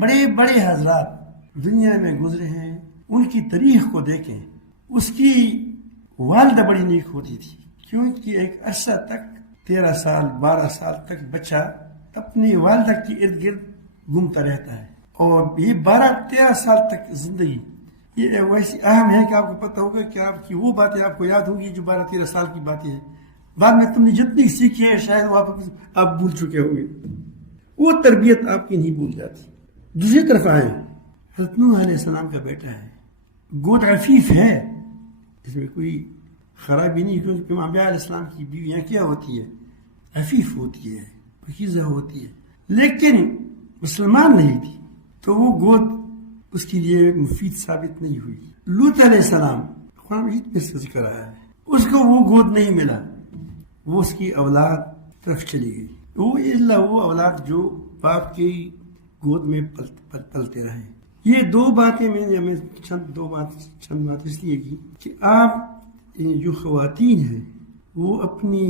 بڑے بڑے حضرات دنیا میں گزرے ہیں، ان کی تاریخ کو دیکھیں. اس کی والدہ بڑی نیک ہوتی تھی، کیونکہ ایک عرصہ تک 13 سال 12 سال تک بچہ اپنی والدہ کے ارد گرد گھومتا رہتا ہے، اور یہ 12-13 سال تک زندگی یہ ویسی اہم ہے کہ آپ کو پتہ ہوگا کہ آپ کی وہ باتیں آپ کو یاد ہوگی جو 12-13 سال کی باتیں ہیں. بعد میں تم نے جتنی سیکھی ہے شاید وہ آپ بھول چکے ہوں گے، وہ تربیت آپ کی نہیں بھول جاتی. دوسری طرف آئیں، حضرت نوح علیہ السلام کا بیٹا ہے، گود عفیف ہے، اس میں کوئی خرابی نہیں، کیونکہ امام انبیاء علیہ السلام کی بیویاں کیا ہوتی ہے؟ عفیف ہوتی ہے، پاکیزہ ہوتی ہے، لیکن مسلمان نہیں تھی تو وہ گود اس کے لیے مفید ثابت نہیں ہوئی. لوط علیہ السلام قرآن مجید میں اس کا ذکر آیا ہے، اس کو وہ گود نہیں ملا، وہ اس کی اولاد طرف چلی گئی. وہ اولاد جو باپ کی گود میں پلتے رہے. یہ دو باتیں میں نے چند بات اس لیے کی کہ آپ جو خواتین ہیں وہ اپنی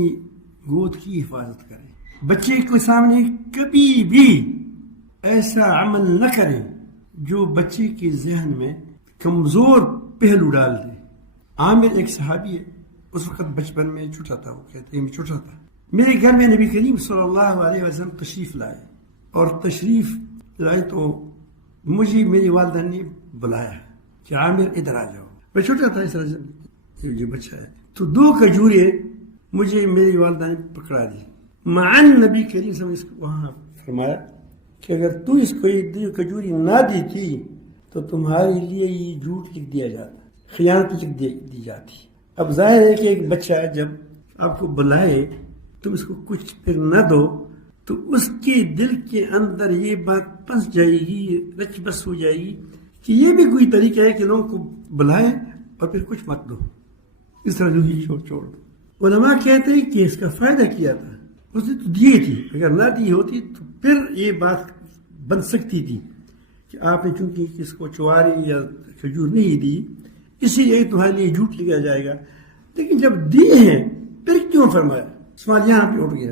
گود کی حفاظت کریں. بچے کے سامنے کبھی بھی ایسا عمل نہ کریں جو بچے کے ذہن میں کمزور پہلو ڈال دے. عامر ایک صحابی ہے، اس وقت بچپن میں چھوٹا تھا، وہ کہتے ہیں میں چھوٹا تھا. میرے گھر میں نبی کریم صلی اللہ علیہ وسلم تشریف لائے، اور تشریف لائے تو مجھے میری والدہ نے بلایا کہ عامر ادھر آ جاؤ. میں چھوٹا تھا، اس طرح جو بچہ ہے، تو 2 کھجوریں مجھے میری والدہ نے پکڑا دی. معن نبی کریم صلی اللہ علیہ وسلم وہاں فرمایا کہ اگر تو اس کو یہ کھجوری نہ دی تھی تو تمہارے لیے یہ جھوٹ لکھ دیا جاتا، خیانت لکھ دی جاتی. اب ظاہر ہے کہ ایک بچہ جب آپ کو بلائے تم اس کو کچھ پھر نہ دو تو اس کے دل کے اندر یہ بات پنس جائے گی، رچ بس ہو جائے گی کہ یہ بھی کوئی طریقہ ہے کہ لوگوں کو بلائیں اور پھر کچھ مت دو، اس طرح جو ہی چھوڑ دو. علماء کہتے ہیں کہ اس کا فائدہ کیا تھا، اس نے تو دیے تھی، اگر نہ دی ہوتی تو پھر یہ بات بن سکتی تھی کہ آپ نے چونکہ اس کو چواری یا کھجور نہیں دی اسی لیے تمہارے لیے جھوٹ لکھا جائے گا. لیکن جب دیے ہیں پھر کیوں فرمایا؟ سوال یہاں پہ اٹھ گیا.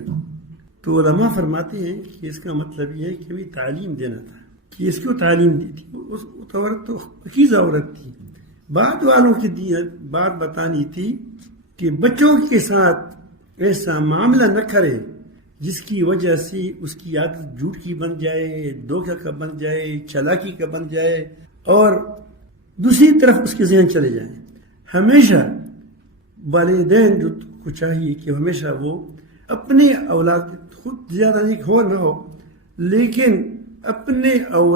تو علماء فرماتے ہیں کہ اس کا مطلب یہ ہے کہ بھی تعلیم دینا تھا، کہ اس کو تعلیم دی تھی. اس عورت تو پاکیزہ عورت تھی، بعد والوں کی بات بتانی تھی کہ بچوں کے ساتھ ایسا معاملہ نہ کرے جس کی وجہ سے اس کی عادت جھوٹ کی بن جائے، دھوکہ کا بن جائے، چالاکی کا بن جائے، اور دوسری طرف اس کے ذہن چلے جائیں. ہمیشہ والدین جو کو چاہیے کہ ہمیشہ وہ اپنے اولاد خود زیادہ نیک ہو نہ ہو لیکن اپنے